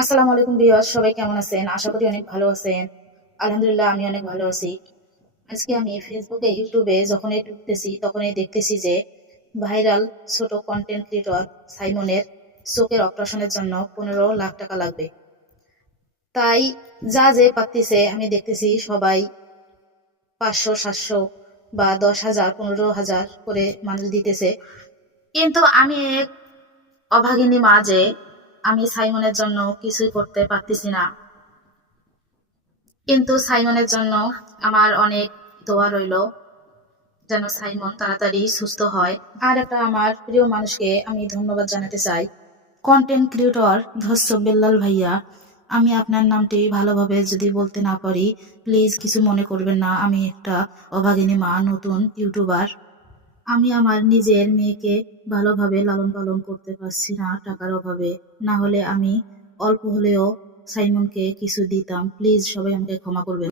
আসসালামু আলাইকুম বিয়াস সবাই কেমন আছেন? আশা করি অনেক ভালো আছেন। আলহামদুলিল্লাহ, আমি অনেক ভালো আছি। আজকে আমি ফেসবুকে ইউটিউবে যখনই ঢুকতেছি, তখনই দেখতেছি যে ভাইরাল ছোট কন্টেন্ট ক্রিয়েটর সাইমনের চোখের অপারেশনের জন্য পনেরো লাখ টাকা লাগবে। তাই যা যে পারতেছে আমি দেখতেছি সবাই পাঁচশো, সাতশো বা দশ হাজার, পনেরো হাজার করে মানুষ দিতেছে। কিন্তু আমি এক অভাগিনী মা যে আমি সাইমনের জন্য কিছুই করতে পারতেছি না। কিন্তু সাইমনের জন্য আমার অনেক দোয়া রইল, যেন সাইমন তাড়াতাড়ি সুস্থ হয়। আর একটা আমার প্রিয় মানুষকে আমি ধন্যবাদ জানাতে চাই কন্টেন্ট ক্রিয়েটর ধস্য বেল্লাল ভাইয়া। আমি আপনার নামটি ভালোভাবে যদি বলতে না পারি প্লিজ কিছু মনে করবেন না, আমি একটা অভাগিনী মা, নতুন ইউটিউবার আমি আমার নিজের মেয়েকে ভালোভাবে লালন পালন করতে পারছি না টাকার অভাবে। না হলে আমি অল্প হলেও সাইমনকে কিছু দিতাম। প্লিজ সবাই আমাকে ক্ষমা করবেন।